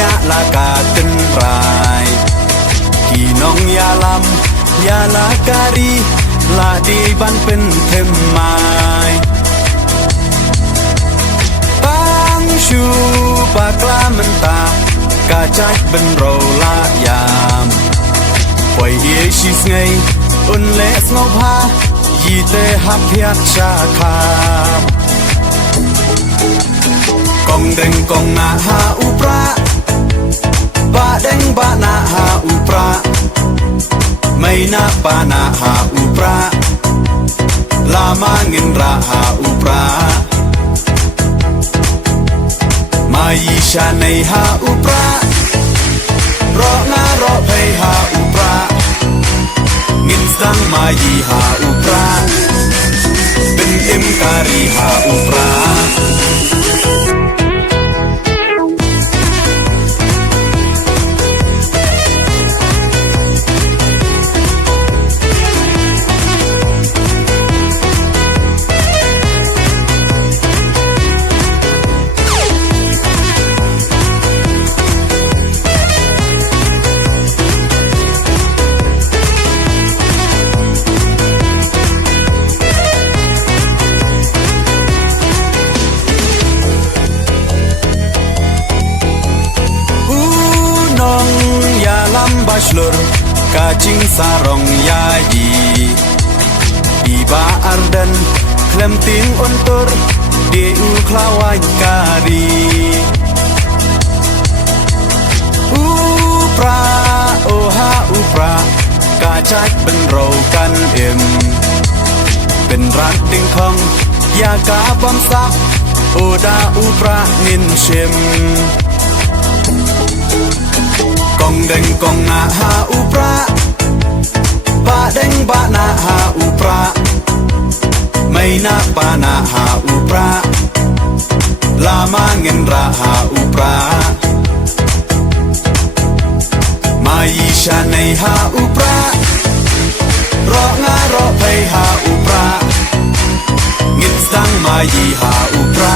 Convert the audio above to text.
ยะลากาตึนรายพี่น้องยาลำยาลาการีลาดีบันเป็นเทมไม้ปังชูปากลามันตากาจักเป็นเราลายามปล่อยเยชิสไงอุนเลสโนภายีเตหับเพียชาคากองเด้งกองนาหาอุปราบะเด้งบะนาหาอุปราไม่นาปานาหาอุปราลามาเงินราหาอุปรามายีชาในหาอุปรารองารอเพหาอุปราเงินสังมายีหาอุปราเป็นเอ็มการีหาอุปราBachelor kacing sarong yayi Iba ardan klem ting ontor Deu klawai kari Upra oha upra Kacak ben rau kan em Ben rat ting kong Ya ka bam sak Oda upra ngin shem Kong deng kong na ha upra Ba deng ba na ha upra May na pa na ha upra Lama ngin ra ha upra Mai sha nei ha upra Ro nga ro pay ha upra Ngin sang mai ha upra